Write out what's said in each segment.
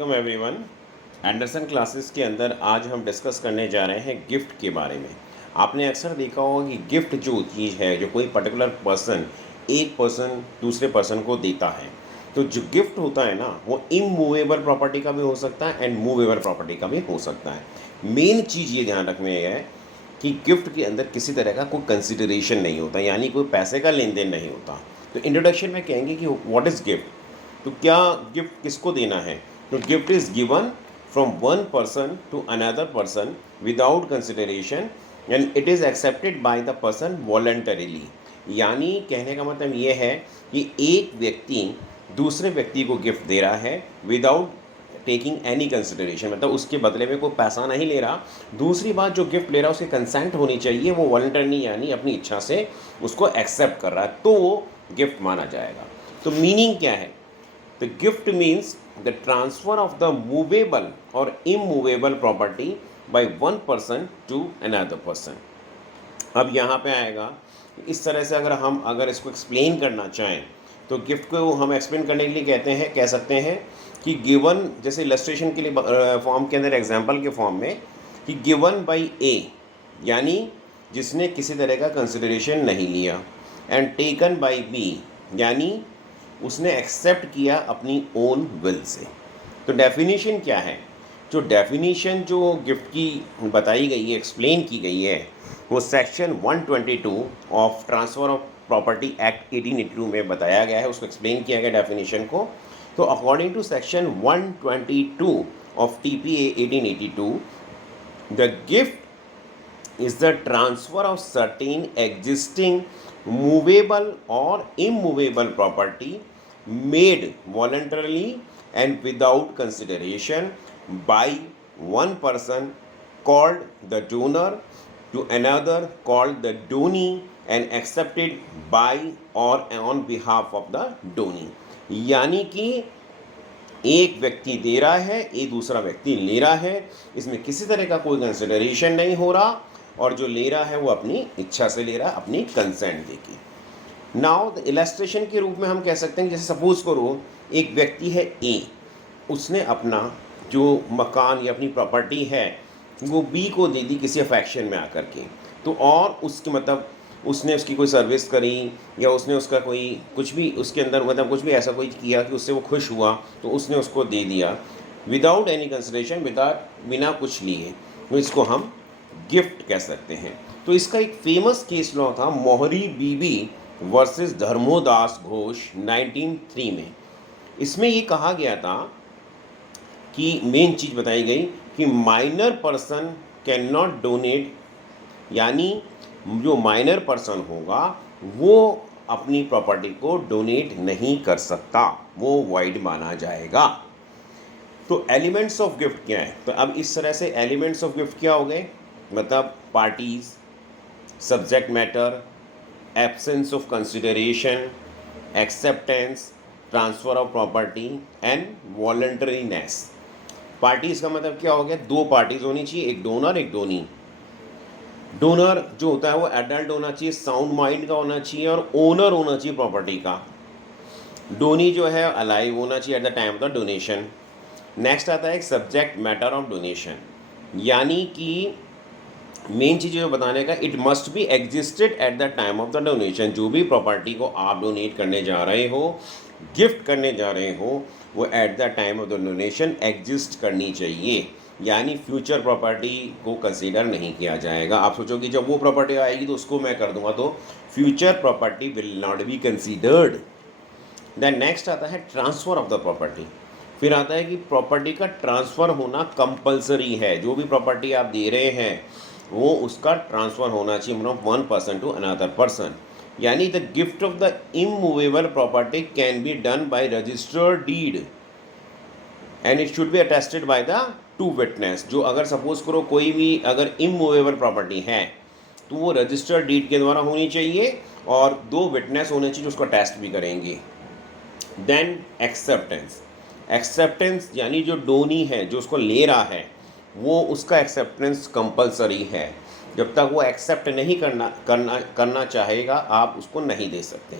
Welcome everyone. Anderson classes के अंदर आज हम डिस्कस करने जा रहे हैं गिफ्ट के बारे में। आपने अक्सर देखा होगा कि गिफ्ट जो चीज़ है, जो कोई पर्टिकुलर पर्सन एक पर्सन दूसरे पर्सन को देता है, तो जो गिफ्ट होता है ना, वो इमूवेबल प्रॉपर्टी का भी हो सकता है एंड मूवेबल प्रॉपर्टी का भी हो सकता है। मेन चीज़ ये ध्यान रखने है कि गिफ्ट के अंदर किसी तरह का कोई कंसिडरेशन नहीं होता, यानी कोई पैसे का लेन देन नहीं होता। तो इंट्रोडक्शन में कहेंगे कि व्हाट इज़ गिफ्ट। तो क्या गिफ्ट किसको देना है? तो gift is given from one person to another person without consideration and it is accepted by the person voluntarily. यानी कहने का मतलब ये है कि एक व्यक्ति दूसरे व्यक्ति को गिफ्ट दे रहा है विदाउट टेकिंग एनी कंसिडरेशन, मतलब उसके बदले में कोई पैसा नहीं ले रहा। दूसरी बात, जो गिफ्ट ले रहा है उसकी कंसेंट होनी चाहिए, वो वॉलंटरी यानी अपनी इच्छा से उसको एक्सेप्ट कर रहा है, तो वो गिफ्ट माना जाएगा। तो मीनिंग क्या है? The gift means the transfer of the movable or immovable property by one person to another person. अब यहाँ पे आएगा, इस तरह से अगर इसको एक्सप्लेन करना चाहें तो गिफ्ट को हम एक्सप्लेन करने के लिए कह सकते हैं कि गिवन, जैसे इलस्ट्रेशन के लिए फॉर्म के अंदर एग्जांपल के फॉर्म में, कि गिवन बाय ए यानी जिसने किसी तरह का कंसिडरेशन नहीं लिया, एंड टेकन बाय बी यानी उसने एक्सेप्ट किया अपनी ओन विल से। तो डेफिनेशन क्या है? जो डेफिनेशन जो गिफ्ट की बताई गई है, एक्सप्लेन की गई है, वो section 122 of transfer of property act 1882 में बताया गया है, उसको एक्सप्लेन किया गया डेफिनेशन को। तो according to section 122 of TPA 1882, the gift is the transfer of certain existing movable or immovable property made voluntarily and without consideration by one person called the donor to another called the donee and accepted by or on behalf of the donee। यानी कि एक व्यक्ति दे रहा है, एक दूसरा व्यक्ति ले रहा है, इसमें किसी तरह का कोई कंसिडरेशन नहीं हो रहा, और जो ले रहा है वो अपनी इच्छा से ले रहा है, अपनी कंसेंट देके। नाउ इलस्ट्रेशन के रूप में हम कह सकते हैं, जैसे सपोज करो एक व्यक्ति है ए, उसने अपना जो मकान या अपनी प्रॉपर्टी है वो बी को दे दी किसी अफेक्शन में आकर के। तो और उसकी मतलब उसने उसकी कोई सर्विस करी या उसने उसका कोई कुछ भी उसके अंदर मतलब कुछ भी ऐसा कोई किया कि उससे वो खुश हुआ, तो उसने उसको दे दिया विदाउट एनी कंसिडरेशन, बिना कुछ लिए, तो इसको हम गिफ्ट कह सकते हैं। तो इसका एक फेमस केस लॉ था मोहरी बीबी वर्सेस धर्मोदास घोष 1903 में। इसमें ये कहा गया था कि मेन चीज़ बताई गई कि minor person can not donate, यानी जो माइनर पर्सन होगा वो अपनी प्रॉपर्टी को डोनेट नहीं कर सकता, वो वाइड माना जाएगा। तो एलिमेंट्स ऑफ गिफ्ट क्या है? तो अब इस तरह से एलिमेंट्स ऑफ गिफ्ट क्या हो गए, मतलब parties, subject matter, absence of consideration, acceptance, transfer of property and voluntariness. Parties का मतलब क्या हो गया? दो पार्टीज़ होनी चाहिए, एक डोनर एक डोनी। डोनर जो होता है वो एडल्ट होना चाहिए, साउंड माइंड का होना चाहिए और ओनर होना चाहिए प्रॉपर्टी का। डोनी जो है अलाइव होना चाहिए at the time of the donation. Next आता है एक सब्जेक्ट मैटर ऑफ डोनेशन, यानी कि मेन चीज़ जो बताने का, it must be existed at the time of the donation. जो भी प्रॉपर्टी को आप डोनेट करने जा रहे हो, गिफ्ट करने जा रहे हो, वो at the time of the donation exist करनी चाहिए, यानी फ्यूचर प्रॉपर्टी को कंसीडर नहीं किया जाएगा। आप सोचोगे जब वो प्रॉपर्टी आएगी तो उसको मैं कर दूंगा, तो future property will not be considered. Then next आता है ट्रांसफ़र ऑफ द प्रॉपर्टी। फिर आता है कि प्रॉपर्टी का ट्रांसफ़र होना कंपलसरी है। जो भी प्रॉपर्टी आप दे रहे हैं वो उसका ट्रांसफ़र होना चाहिए from one person to another person, यानी the gift of the immovable property can be done by registered deed and it should be attested by the two witness. जो अगर सपोज करो कोई भी अगर इमूवेबल प्रॉपर्टी है तो वो रजिस्टर्ड डीड के द्वारा होनी चाहिए और दो विटनेस होने चाहिए जो उसको अटेस्ट भी करेंगे। Then acceptance. एक्सेप्टेंस यानी जो डोनी है, जो उसको ले रहा है, वो उसका एक्सेप्टेंस कंपलसरी है। जब तक वो एक्सेप्ट नहीं करना चाहेगा आप उसको नहीं दे सकते।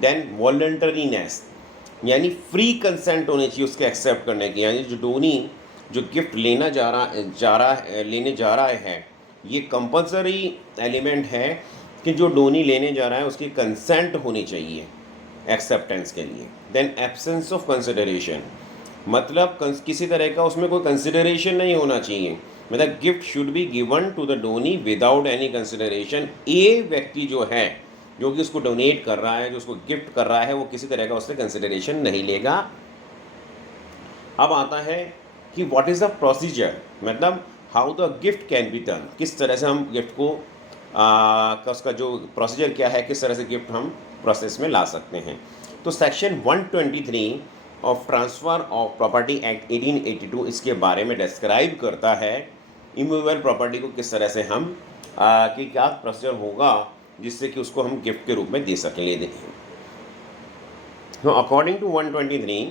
देन वॉलंटरीनेस। यानी फ्री कंसेंट होनी चाहिए उसके एक्सेप्ट करने की, यानी जो डोनी जो गिफ्ट लेने जा रहा है, ये कंपलसरी एलिमेंट है कि जो डोनी लेने जा रहा है उसकी कंसेंट होनी चाहिए एक्सेप्टेंस के लिए। देन एब्सेंस ऑफ कंसिडरेशन, मतलब किसी तरह का उसमें कोई कंसिडरेशन नहीं होना चाहिए, मतलब gift should be given to the donee without any consideration. ये व्यक्ति जो है, जो कि उसको डोनेट कर रहा है, जो उसको गिफ्ट कर रहा है, वो किसी तरह का उससे कंसिडरेशन नहीं लेगा। अब आता है कि व्हाट इज़ द प्रोसीजर, मतलब how the gift can be done, किस तरह से हम गिफ्ट को उसका जो प्रोसीजर क्या है, किस तरह से गिफ्ट हम प्रोसेस में ला सकते हैं। तो section 123 of transfer of property act 1882 इसके बारे में डिस्क्राइब करता है इमूवेबल प्रॉपर्टी को किस तरह से हम कि क्या प्रोसीजर होगा जिससे कि उसको हम गिफ्ट के रूप में दे सकें, ले दें। तो according to 123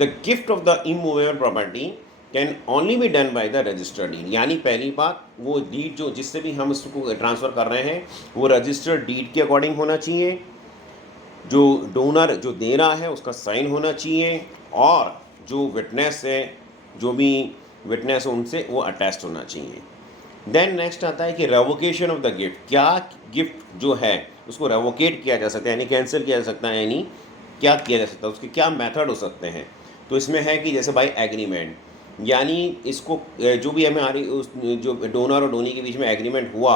the gift of the immovable property can only be done by the registered deed, यानी पहली बात वो डीड जो जिससे भी हम उसको ट्रांसफ़र कर रहे हैं वो रजिस्टर्ड डीड के अकॉर्डिंग होना चाहिए, जो डोनर जो दे रहा है उसका साइन होना चाहिए, और जो विटनेस है, जो भी विटनेस है उनसे वो अटैच्ड होना चाहिए। देन नेक्स्ट आता है कि रेवोकेशन ऑफ द गिफ्ट, क्या गिफ्ट जो है उसको रेवोकेट किया जा सकता है, यानी कैंसिल किया जा सकता है, यानी क्या किया जा सकता है, उसके क्या मेथड हो सकते हैं। तो इसमें है कि जैसे बाय एग्रीमेंट, यानी इसको जो भी हमारी उस जो डोनर और डोनी के बीच में एग्रीमेंट हुआ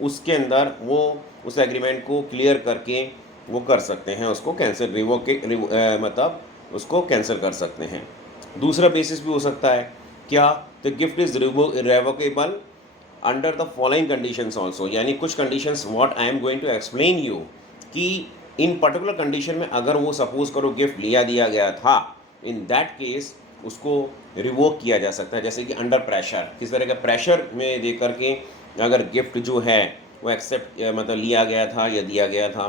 उसके अंदर वो उस एग्रीमेंट को क्लियर करके वो कर सकते हैं, उसको कैंसिल मतलब उसको कैंसिल कर सकते हैं। दूसरा बेसिस भी हो सकता है क्या, the gift is revocable under the following conditions also, यानी कुछ conditions what I am going to explain you, कि इन पर्टिकुलर कंडीशन में अगर वो सपोज करो गिफ्ट दिया गया था, इन दैट केस उसको रिवोक किया जा सकता है। जैसे कि अंडर प्रेशर, किस तरह के प्रेशर में दे करके अगर गिफ्ट जो है वो एक्सेप्ट मतलब लिया गया था या दिया गया था।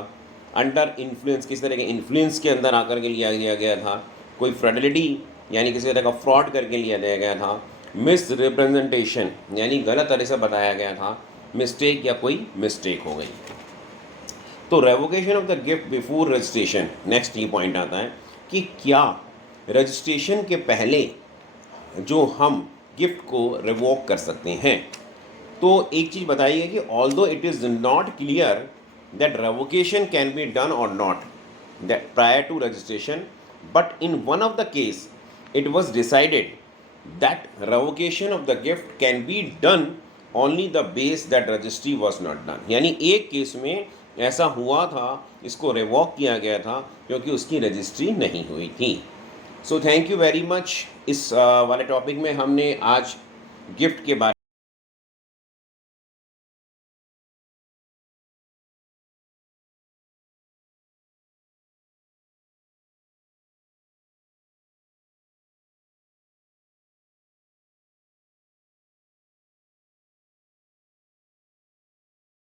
अंडर इन्फ्लुएंस, किस तरह के इन्फ्लुएंस के अंदर आकर के लिया गया था। कोई फ्रॉडिलिटी, यानी किसी तरह का फ्रॉड करके लिया गया था। मिस रिप्रेजेंटेशन, यानी गलत तरह से बताया गया था। मिस्टेक, या कोई मिस्टेक हो गई। तो revocation of the gift before registration, next ये पॉइंट आता है कि क्या रजिस्ट्रेशन के पहले जो हम गिफ्ट को रिवोक कर सकते हैं। तो एक चीज़ बताइए कि although it is not clear that revocation can be done और not that prior to registration, but in one of the case it was decided that revocation of the gift can be done only the base that registry was not done, यानी एक case में ऐसा हुआ था, इसको revoke किया गया था क्योंकि उसकी रजिस्ट्री नहीं हुई थी। So thank you very much. इस वाले टॉपिक में हमने आज गिफ्ट के बारे